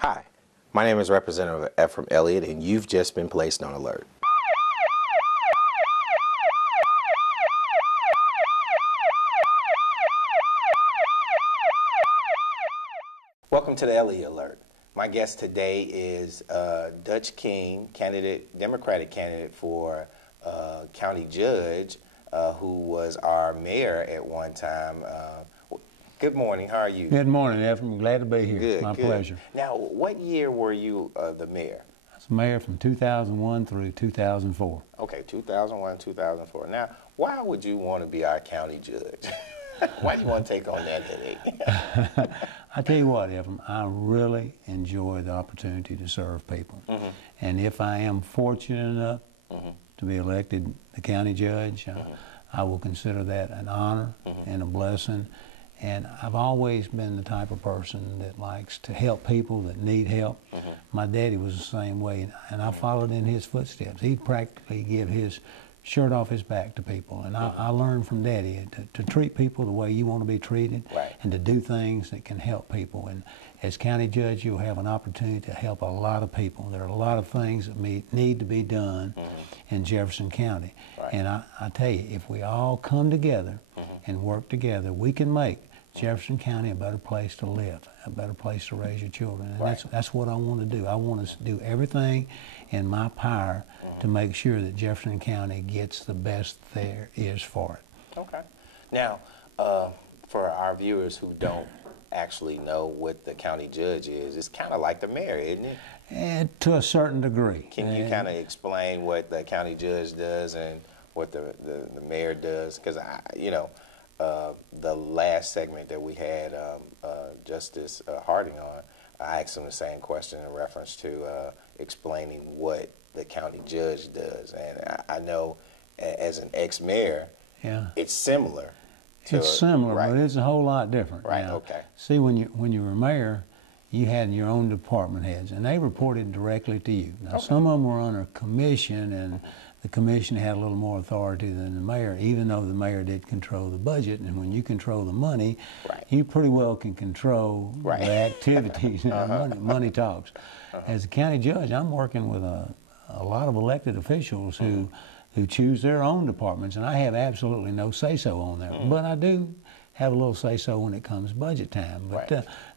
Hi, my name is Representative Ephraim Elliott, and you've just been placed on alert. Welcome to the Elliott Alert. My guest today is Dutch King, Democratic candidate for county judge, who was our mayor at one time. Good morning. How are you? Good morning, Ephraim. Glad to be here. Good. My pleasure. Now, what year were you the mayor? I was mayor from 2001 through 2004. Okay, 2001, 2004. Now, why would you want to be our county judge? Why do you want to take on that headache? I tell you what, Ephraim, I really enjoy the opportunity to serve people. And if I am fortunate enough to be elected the county judge, I will consider that an honor and a blessing. And I've always been the type of person that likes to help people that need help. My daddy was the same way, and I followed in his footsteps. He'd practically give his shirt off his back to people. And I learned from Daddy to treat people the way you want to be treated, and to do things that can help people. And as county judge, you'll have an opportunity to help a lot of people. There are a lot of things that need to be done in Jefferson County. And I tell you, if we all come together and work together, we can make Jefferson County a better place to live, a better place to raise your children. And that's what I want to do. I want to do everything in my power to make sure that Jefferson County gets the best there is for it. Okay. Now, for our viewers who don't actually know what the county judge is, it's kind of like the mayor, isn't it? And to a certain degree. Can you kind of explain what the county judge does and what the mayor does? Because, you know, the last segment that we had Justice Harding on, I asked him the same question in reference to explaining what the county judge does. And I know as an ex-mayor, it's similar. It's similar, but it's a whole lot different. Right, now, okay. See, when you were mayor, you had your own department heads, and they reported directly to you. Now, some of them were under commission, and the commission had a little more authority than the mayor, even though the mayor did control the budget. And when you control the money, you pretty well can control the activities. Money talks. As a county judge, I'm working with a lot of elected officials who choose their own departments, and I have absolutely no say-so on that. But I do have a little say-so when it comes budget time. But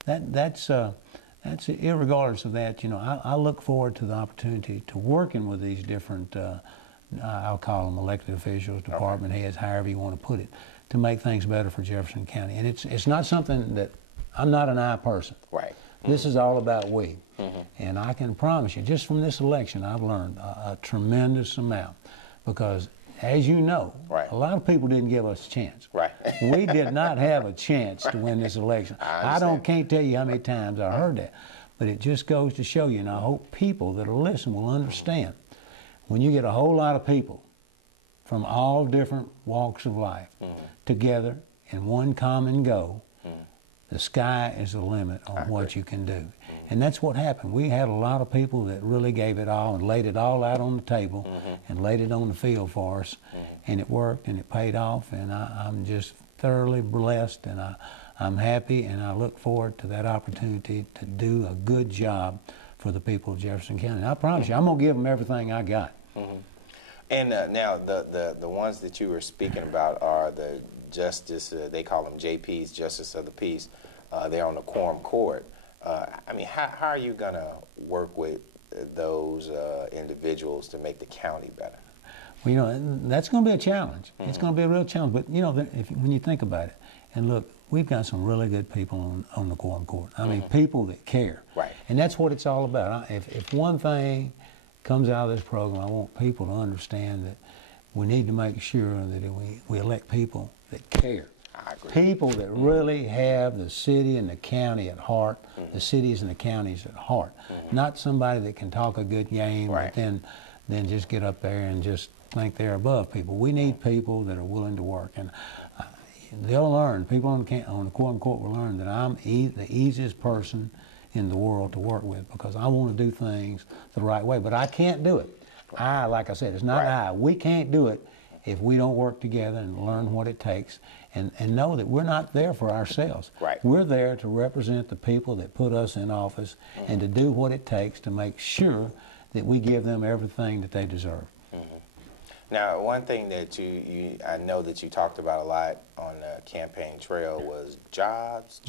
that's irregardless of that. You know, I look forward to the opportunity to working with these different, I'll call them elected officials, department heads, however you want to put it, to make things better for Jefferson County. And it's not something that, I'm not an I person. This is all about we. And I can promise you, just from this election, I've learned a tremendous amount. Because, as you know, a lot of people didn't give us a chance. We did not have a chance to win this election. Can't tell you how many times I heard that. But it just goes to show you, and I hope people that will listen will understand, when you get a whole lot of people from all different walks of life together in one common goal, the sky is the limit on what you can do. And that's what happened. We had a lot of people that really gave it all and laid it all out on the table and laid it on the field for us. And it worked and it paid off. And I'm just thoroughly blessed, and I'm happy, and I look forward to that opportunity to do a good job for the people of Jefferson County. And I promise you, I'm going to give them everything I got. And now the ones that you were speaking about are the justice, they call them JPs, Justice of the Peace. They're on the quorum court. I mean, how are you going to work with those individuals to make the county better? Well, you know, that's going to be a challenge. It's going to be a real challenge. But, you know, when you think about it, and look, we've got some really good people on the quorum court. I mean, people that care. And that's what it's all about. If one thing comes out of this program, I want people to understand that we need to make sure that we elect people that care. People that really have the city and the county at heart, the cities and the counties at heart. Not somebody that can talk a good game, but then just get up there and just think they're above people. We need people that are willing to work. And they'll learn, people on the quorum court will learn that I'm the easiest person in the world to work with, because I want to do things the right way. But I can't do it. Like I said, it's not we can't do it if we don't work together and learn what it takes and know that we're not there for ourselves. Right. We're there to represent the people that put us in office and to do what it takes to make sure that we give them everything that they deserve. Now, one thing that I know that you talked about a lot on the campaign trail was jobs.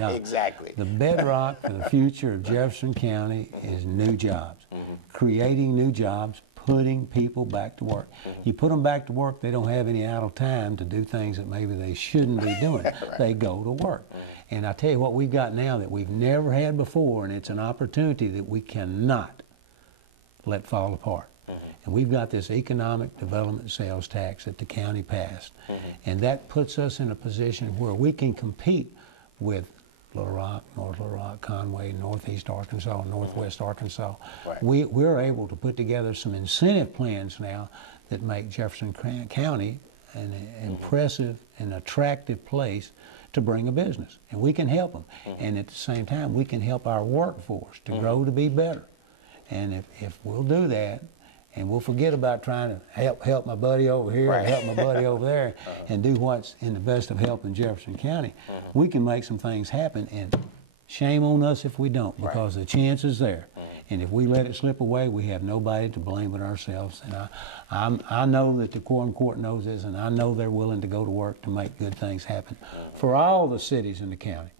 Exactly. The bedrock for the future of Jefferson County is new jobs. Creating new jobs, putting people back to work. You put them back to work, they don't have any idle time to do things that maybe they shouldn't be doing. Right. They go to work. And I tell you what we've got now that we've never had before, and it's an opportunity that we cannot let fall apart. And we've got this economic development sales tax that the county passed. And that puts us in a position where we can compete with Little Rock, North Little Rock, Conway, Northeast Arkansas, Northwest Arkansas. Right. We're able to put together some incentive plans now that make Jefferson County an impressive and attractive place to bring a business. And we can help them. And at the same time, we can help our workforce to grow to be better. And if we'll do that, and we'll forget about trying to help my buddy over here or help my buddy over there and do what's in the best of helping Jefferson County, we can make some things happen, and shame on us if we don't, because the chance is there. And if we let it slip away, we have nobody to blame but ourselves. And I know that the Quorum Court knows this, and I know they're willing to go to work to make good things happen for all the cities in the county.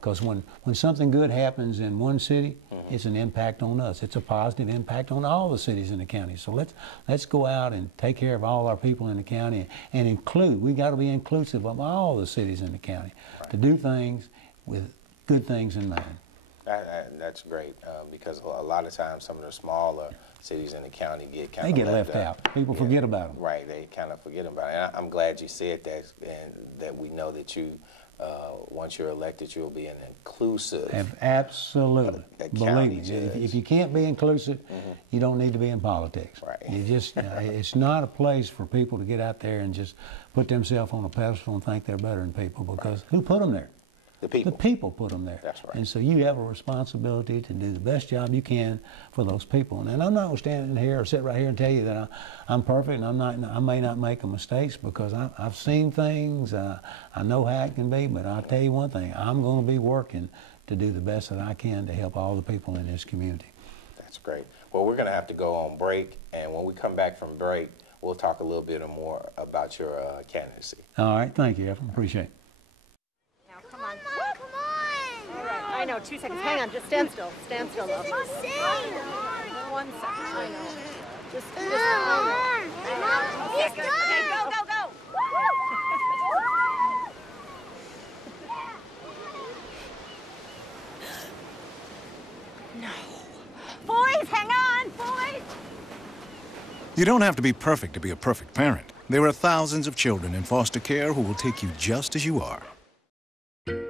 Because when something good happens in one city, it's an impact on us. It's a positive impact on all the cities in the county. So let's go out and take care of all our people in the county and include. We got to be inclusive of all the cities in the county to do things with good things in mind. That's great because a lot of times some of the smaller cities in the county get left out. People forget about them. Right, they kind of forget about it. And I'm glad you said that, and that we know that you. Once you're elected, you'll be an inclusive. Absolutely. Believe me, if you can't be inclusive, you don't need to be in politics. Right. You just, it's not a place for people to get out there and just put themselves on a pedestal and think they're better than people, because who put them there? The people. The people put them there. That's right. And so you have a responsibility to do the best job you can for those people. And I'm not going to stand here or sit right here and tell you that I'm perfect, and I may not make mistakes, because I've seen things. I know how it can be, but I'll tell you one thing: I'm going to be working to do the best that I can to help all the people in this community. That's great. Well, we're going to have to go on break, and when we come back from break, we'll talk a little bit more about your candidacy. All right. Thank you, Ephraim. Appreciate it. Come on. All right. I know. 2 seconds. Hang on. Just stand still. Stand still, love. 1 second. I know. Just okay, good. Okay, go. No. Boys, hang on. Boys. You don't have to be perfect to be a perfect parent. There are thousands of children in foster care who will take you just as you are.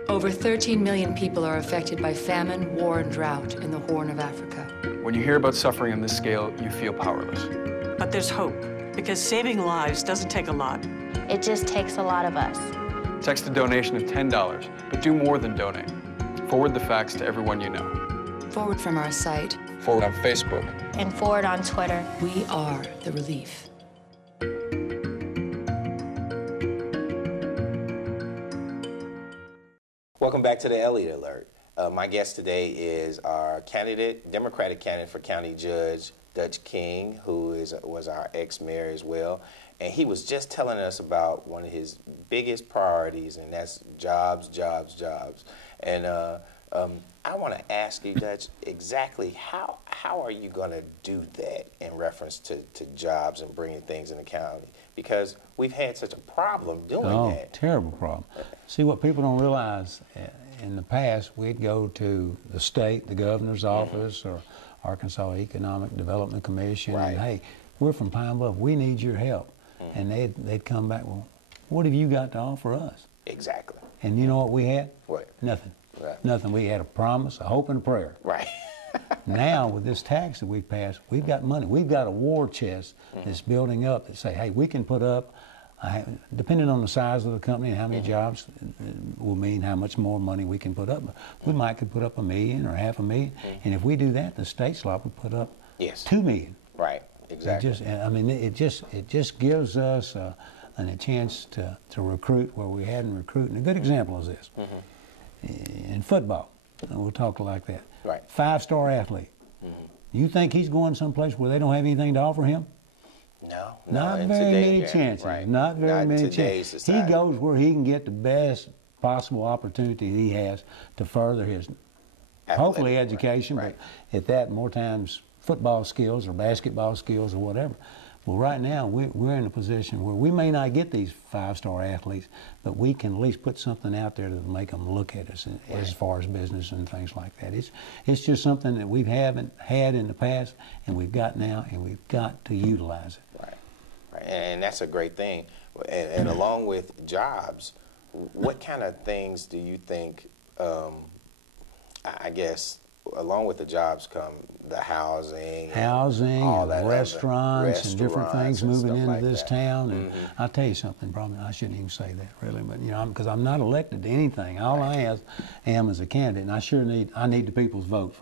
Over 13 million people are affected by famine, war, and drought in the Horn of Africa. When you hear about suffering on this scale, you feel powerless. But there's hope, because saving lives doesn't take a lot. It just takes a lot of us. Text a donation of $10, but do more than donate. Forward the facts to everyone you know. Forward from our site. Forward on Facebook. And forward on Twitter. We are the relief. Welcome back to the Elliott Alert. My guest today is our Democratic candidate for County Judge, Dutch King, who was our ex-mayor as well. And he was just telling us about one of his biggest priorities, and that's jobs. And I want to ask you, Dutch, exactly how are you going to do that in reference to jobs and bringing things in the county? Because we've had such a problem doing that. Terrible problem. See, what people don't realize, in the past, we'd go to the state, the governor's office, or Arkansas Economic Development Commission, and hey, we're from Pine Bluff, we need your help. And they'd come back, well, what have you got to offer us? Exactly. And you know what we had? What? Nothing. Right. Nothing. We had a promise, a hope, and a prayer. Right. Now, with this tax that we've passed, we've got money. We've got a war chest that's building up that say, hey, we can put up, depending on the size of the company and how many jobs will mean how much more money we can put up. We might could put up $1 million or $500,000, and if we do that, the state's law would put up $2 million. Right. Exactly. It just gives us and a chance to recruit where we hadn't recruited. And a good example is this. In football, and we'll talk like that. Right. 5-star athlete. You think he's going someplace where they don't have anything to offer him? No. Not in very today's many era, chances. right. Not very Not many today's chances. society. He goes where he can get the best possible opportunity he has to further his, hopefully, education, right. but at that, more times, football skills or basketball skills or whatever. Well, right now, we're in a position where we may not get these 5-star athletes, but we can at least put something out there to make them look at us as far as business and things like that. It's just something that we haven't had in the past, and we've got now, and we've got to utilize it. Right. And that's a great thing. And along with jobs, what kind of things do you think, I guess, along with the jobs come the housing, all that restaurants and different things and moving stuff into like this that. town. And I'll tell you something, probably I shouldn't even say that really, but you know, because I'm not elected to anything. All I am is a candidate, and I sure need the people's vote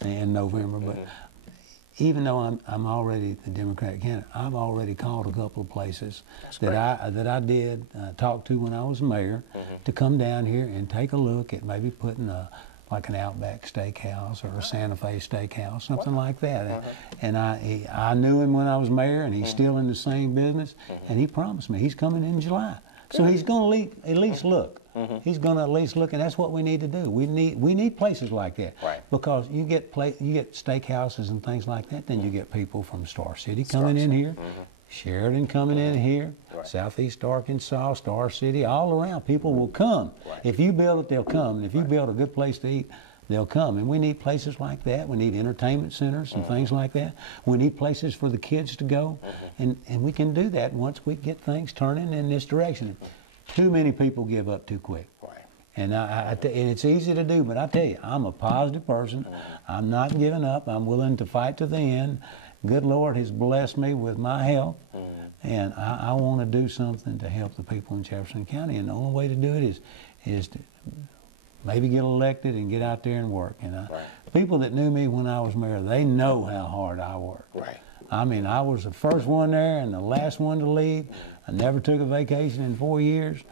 in November. But even though I'm already the Democratic candidate, I've already called a couple of places that I did talk to when I was mayor to come down here and take a look at maybe putting like an Outback Steakhouse or a Santa Fe Steakhouse, something like that. And I knew him when I was mayor, and he's still in the same business, and he promised me he's coming in July. So he's going to at least look. He's going to at least look, and that's what we need to do. We need places like that, because you get steakhouses and things like that. Then you get people from Star City coming in here, Sheridan coming in here, Southeast Arkansas, Star City, all around. People will come. If you build it, they'll come. And if you build a good place to eat, they'll come. And we need places like that. We need entertainment centers and things like that. We need places for the kids to go, and we can do that once we get things turning in this direction. Too many people give up too quick. And and it's easy to do, but I tell you, I'm a positive person. I'm not giving up. I'm willing to fight to the end. Good Lord has blessed me with my health, and I want to do something to help the people in Jefferson County. And the only way to do it is to maybe get elected and get out there and work. And people that knew me when I was mayor, they know how hard I work. I mean, I was the first one there and the last one to leave. I never took a vacation in 4 years.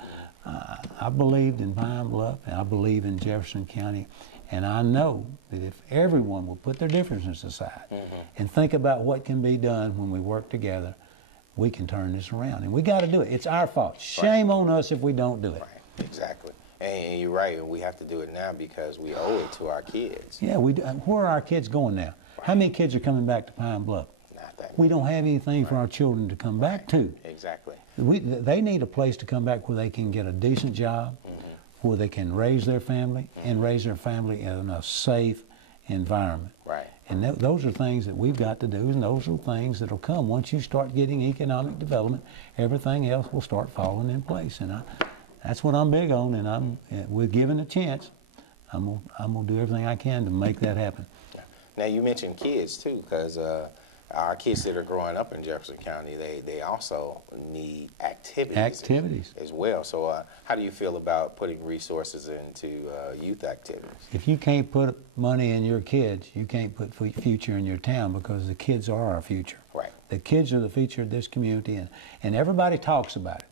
I believed in Pine Bluff, and I believe in Jefferson County. And I know that if everyone will put their differences aside and think about what can be done when we work together, we can turn this around. And we got to do it. It's our fault. Shame on us if we don't do it. Exactly. And you're right. We have to do it now because we owe it to our kids. Yeah, we do. Where are our kids going now? How many kids are coming back to Pine Bluff? Not that We don't have anything for our children to come back to. Exactly. They need a place to come back where they can get a decent job, where they can raise their family and raise their family in a safe environment. And those are things that we've got to do, and those are things that will come. Once you start getting economic development, everything else will start falling in place. And that's what I'm big on, and we're given a chance. I'm gonna do everything I can to make that happen. Now you mentioned kids too, because our kids that are growing up in Jefferson County, they also need activities as well. So how do you feel about putting resources into youth activities? If you can't put money in your kids, you can't put future in your town, because the kids are our future. The kids are the future of this community, and everybody talks about it.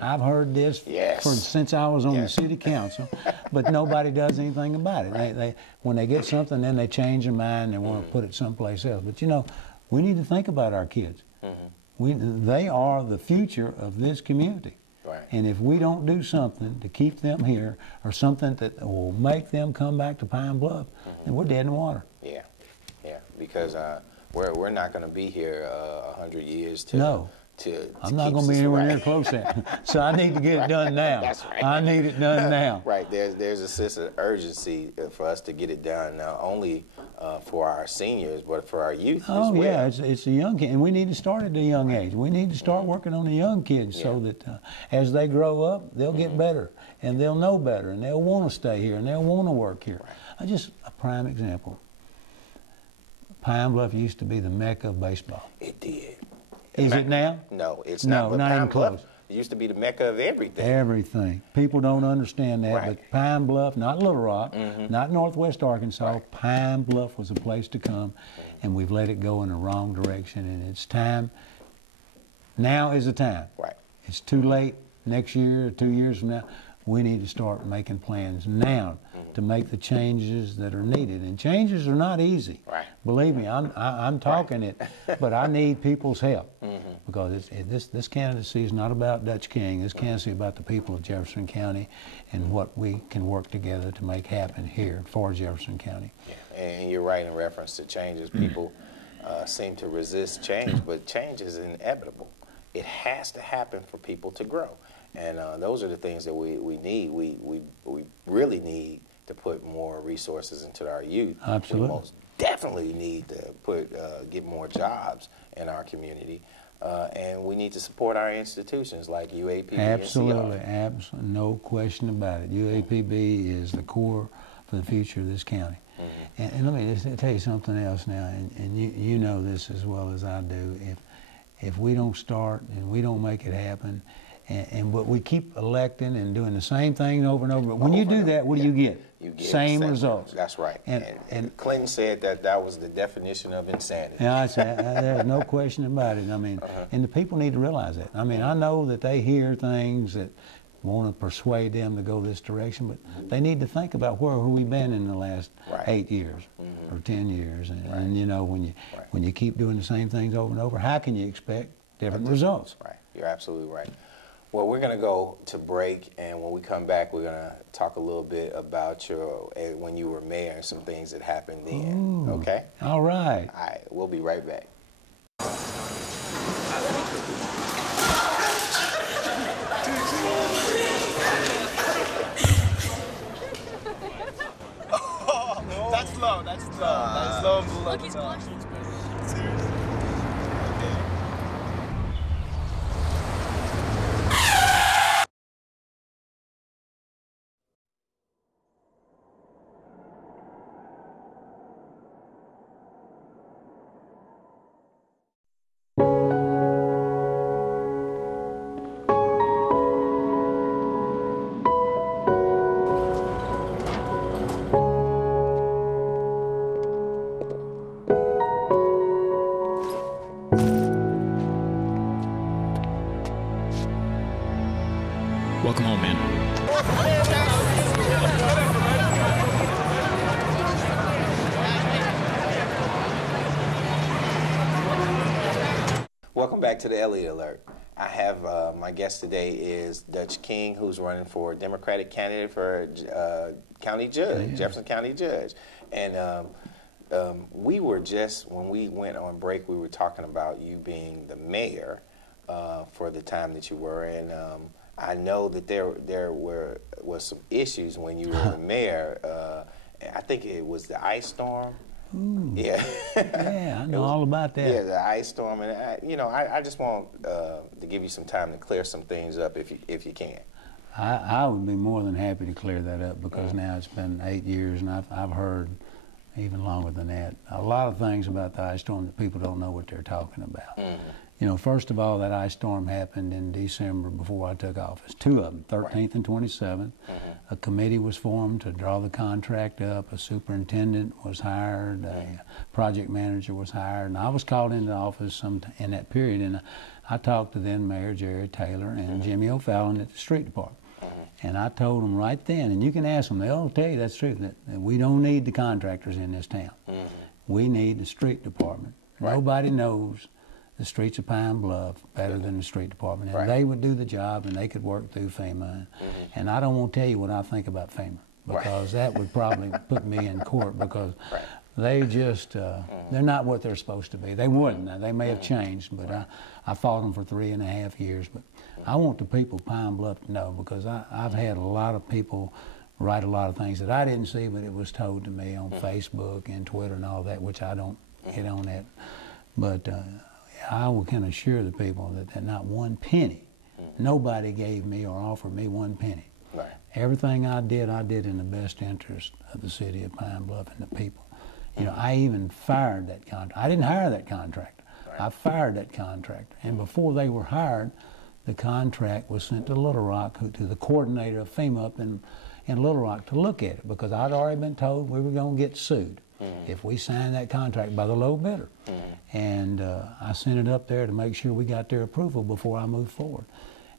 I've heard this since I was on the city council, but nobody does anything about it. When they get something, then they change their mind and they want to put it someplace else. But you know, we need to think about our kids. They are the future of this community. And if we don't do something to keep them here, or something that will make them come back to Pine Bluff, then we're dead in the water. Yeah, because we're not going to be here 100 years to I'm not going to be anywhere near close to that. So I need to get it done now. That's right. I need it done now. There's a sense of urgency for us to get it done, not only for our seniors, but for our youth as well. Yeah, it's a young kid, and we need to start at a young age. We need to start working on the young kids so that as they grow up, they'll get better, and they'll know better, and they'll want to stay here, and they'll want to work here. Just a prime example. Pine Bluff used to be the mecca of baseball. It did. Is it now? No, it's not. No, not even close. It used to be the mecca of everything. Everything. People don't understand that, but Pine Bluff, not Little Rock, not Northwest Arkansas, Pine Bluff was a place to come, and we've let it go in the wrong direction, and it's time. Now is the time. it's too late next year or 2 years from now. We need to start making plans now to make the changes that are needed. And changes are not easy. Right. Believe me, I'm talking it, but I need people's help because this candidacy is not about Dutch King. This candidacy is about the people of Jefferson County and what we can work together to make happen here for Jefferson County. Yeah. And you're right in reference to changes. People seem to resist change, but change is inevitable. It has to happen for people to grow. And those are the things that we need. We really need to put more resources into our youth. Absolutely. We most definitely need to get more jobs in our community. And we need to support our institutions like UAPB. Absolutely, no question about it. UAPB is the core for the future of this county. And let me just tell you something else now, and you know this as well as I do. If we don't start and we don't make it happen, but we keep electing and doing the same thing over and over. But when you do that, what do you get? You get same results. That's right. And Clinton said that was the definition of insanity. Yeah, there's no question about it. I mean, and the people need to realize that. I mean, I know that they hear things that want to persuade them to go this direction, but they need to think about where have we been in the last 8 years or 10 years. And you know, when you keep doing the same things over and over, how can you expect different results? Right. You're absolutely right. Well, we're going to go to break, and when we come back, we're going to talk a little bit about when you were mayor and some things that happened then. Ooh, okay? All right. All right. We'll be right back. That's low. That's low. Look, he's blushing. Seriously. Welcome home, man. Welcome back to the Elliott Alert. I have my guest today is Dutch King, who's running for Democratic candidate for county judge, Jefferson County judge. And we were just, when we went on break, we were talking about you being the mayor for the time that you were. And I know that there was some issues when you were the mayor. I think it was the ice storm. Ooh. Yeah. Yeah, I know all about that. Yeah, the ice storm, and I just want to give you some time to clear some things up if you can. I would be more than happy to clear that up because now it's been 8 years, and I've heard even longer than that a lot of things about the ice storm that people don't know what they're talking about. You know, first of all, that ice storm happened in December before I took office. Two of them, 13th and 27th. A committee was formed to draw the contract up. A superintendent was hired. A project manager was hired. And I was called into office in that period. And I talked to then Mayor Jerry Taylor and Jimmy O'Fallon at the street department. And I told them right then, and you can ask them, they'll tell you that's true, that we don't need the contractors in this town. We need the street department. Nobody knows the streets of Pine Bluff better than the street department. And they would do the job, and they could work through FEMA. And I don't want to tell you what I think about FEMA, because that would probably put me in court, because they just, they're not what they're supposed to be. They wouldn't. Now, they may have changed, but I fought them for 3.5 years. But I want the people of Pine Bluff to know, because I've had a lot of people write a lot of things that I didn't see, but it was told to me on Facebook and Twitter and all that, which I don't get on that. But I can assure the people that not one penny, nobody gave me or offered me one penny. Everything I did in the best interest of the city of Pine Bluff and the people. You know, I even fired that contractor. I didn't hire that contractor. I fired that contractor. And before they were hired, the contract was sent to Little Rock, to the coordinator of FEMA up in Little Rock, to look at it, because I'd already been told we were going to get sued if we signed that contract by the low bidder. And I sent it up there to make sure we got their approval before I moved forward.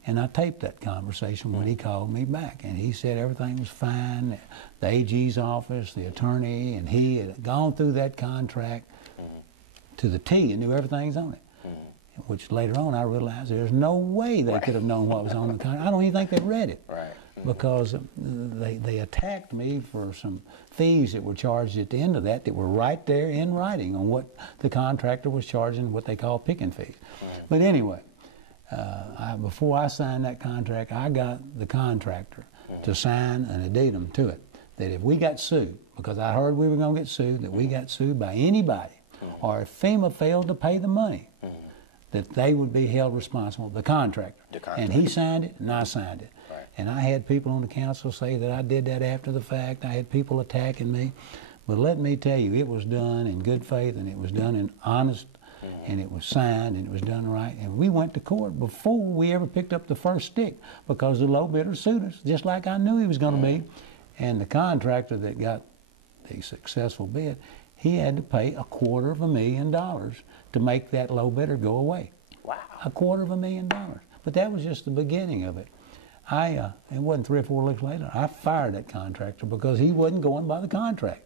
And I taped that conversation when he called me back, and he said everything was fine. The AG's office, the attorney, and he had gone through that contract to the T and knew everything's on it. Which later on I realized there's no way they could have known what was on the contract. I don't even think they read it. Because they attacked me for some fees that were charged at the end of that were right there in writing on what the contractor was charging, what they call picking fees. But anyway, before I signed that contract, I got the contractor to sign an addendum to it, that if we got sued, because I heard we were going to get sued, that we got sued by anybody, or if FEMA failed to pay the money, that they would be held responsible, the contractor. And he signed it, and I signed it. And I had people on the council say that I did that after the fact. I had people attacking me. But let me tell you, it was done in good faith, and it was done in honest, and it was signed, and it was done right. And we went to court before we ever picked up the first stick, because the low bidder sued us, just like I knew he was going to be. And the contractor that got the successful bid, he had to pay $250,000 to make that low bidder go away. Wow. $250,000. But that was just the beginning of it. It wasn't 3 or 4 weeks later, I fired that contractor because he wasn't going by the contract.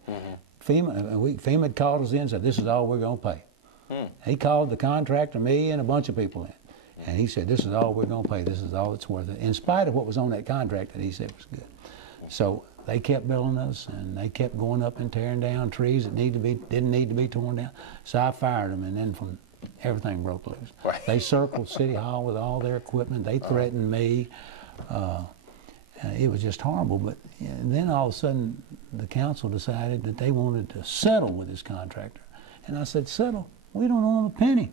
FEMA had called us in and said, this is all we're going to pay. He called the contractor, me, and a bunch of people in. And he said, this is all we're going to pay. This is all it's worth. In spite of what was on that contract that he said was good. So they kept billing us, and they kept going up and tearing down trees that didn't need to be torn down. So I fired them, and then everything broke loose. They circled City Hall with all their equipment. They threatened me. It was just horrible. But then all of a sudden, the council decided that they wanted to settle with this contractor. And I said, settle? We don't owe him a penny.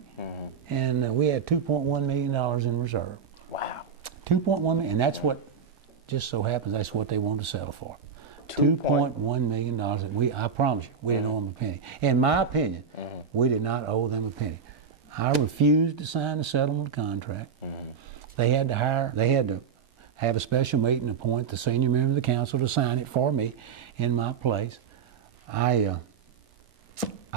And we had $2.1 million in reserve. Wow. 2.1 million, and that's what, just so happens, that's what they wanted to settle for. $2.1 million. I promise you, we didn't owe them a penny. In my opinion, we did not owe them a penny. I refused to sign the settlement contract. They had to have a special meeting, appoint the senior member of the council to sign it for me in my place. I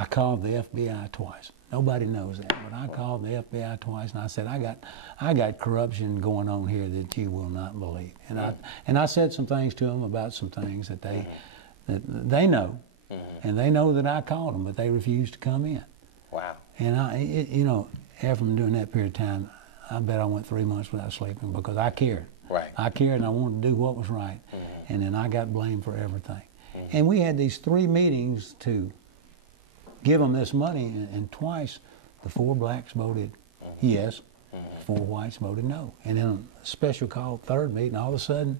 called the FBI twice. Nobody knows that, but I called the FBI twice, and I said, I got corruption going on here that you will not believe. And I said some things to them about some things that they know, and they know that I called them, but they refused to come in. Wow. And you know, after during that period of time, I bet I went 3 months without sleeping because I cared. I cared, and I wanted to do what was right. And then I got blamed for everything. And we had these 3 meetings to give them this money, and twice the 4 blacks voted yes, 4 whites voted no. And then a special called 3rd meeting, all of a sudden,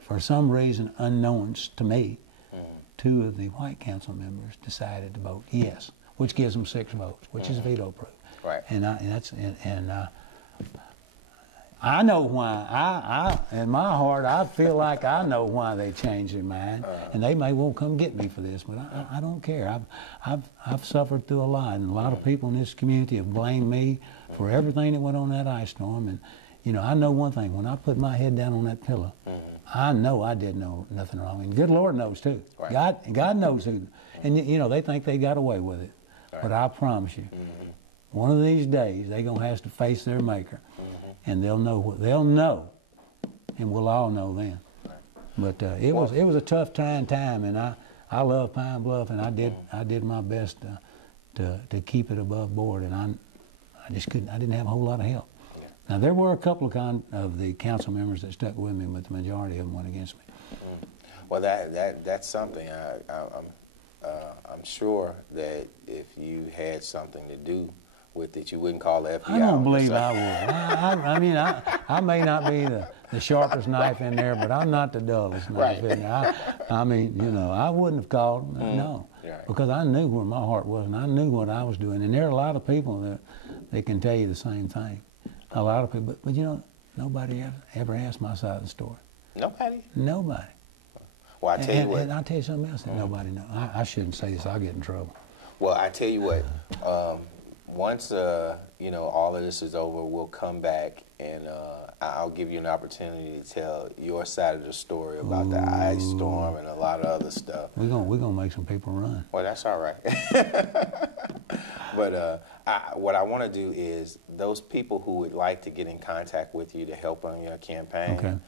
for some reason unknowns to me, 2 of the white council members decided to vote yes, which gives them 6 votes, which is veto proof. I know why. In my heart, I feel like I know why they changed their mind, and they may well come get me for this, but I don't care. I've suffered through a lot, and a lot of people in this community have blamed me for everything that went on that ice storm. And you know, I know one thing: when I put my head down on that pillow, I know I did nothing wrong, and good Lord knows too. God knows who. And you know, they think they got away with it, but I promise you, one of these days they're gonna have to face their Maker. And they'll know, and we'll all know then. But it was a tough, trying time, and I love Pine Bluff, and I did my best to keep it above board, and I just couldn't. I didn't have a whole lot of help. Now there were a couple of the council members that stuck with me, but the majority of them went against me. Well, that's something. I'm sure that if you had something to do with it, you wouldn't call the FBI. I don't believe I would. I mean, I may not be the sharpest knife in there, but I'm not the dullest knife in there. I mean, you know, I wouldn't have called them, no, because I knew where my heart was, and I knew what I was doing. And there are a lot of people that can tell you the same thing. A lot of people, but you know, nobody ever asked my side of the story. Nobody? Nobody. Well, I tell you what. And I'll tell you something else that nobody knows. I shouldn't say this. I'll get in trouble. Well, I tell you what. Once you know, all of this is over, we'll come back, and I'll give you an opportunity to tell your side of the story about the ice storm and a lot of other stuff. We're gonna make some people run. Well, that's all right. But what I want to do is those people who would like to get in contact with you to help on your campaign,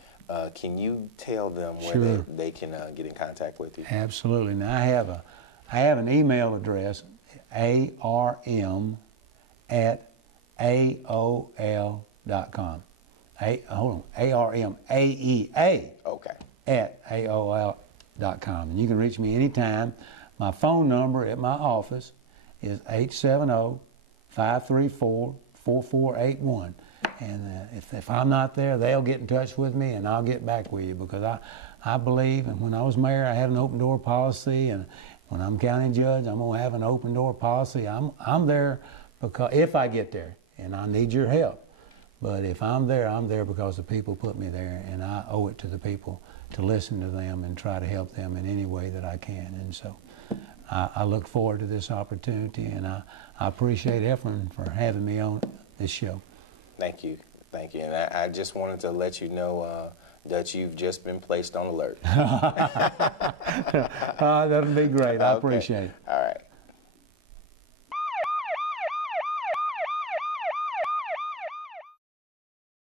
can you tell them where they can get in contact with you? Absolutely. Now, I have an email address, arm@aol.com. Hold on, ARMAEA. Okay. At AOL.com. And you can reach me anytime. My phone number at my office is 870-534-4481. And if I'm not there, they'll get in touch with me and I'll get back with you, because I believe, and when I was mayor, I had an open door policy, and when I'm county judge, I'm going to have an open door policy. I'm there because if I get there, and I need your help. But if I'm there because the people put me there, and I owe it to the people to listen to them and try to help them in any way that I can. And so I look forward to this opportunity, and I appreciate Efren for having me on this show. Thank you. Thank you. And I just wanted to let you know that you've just been placed on alert. That'll be great. I appreciate it. All right.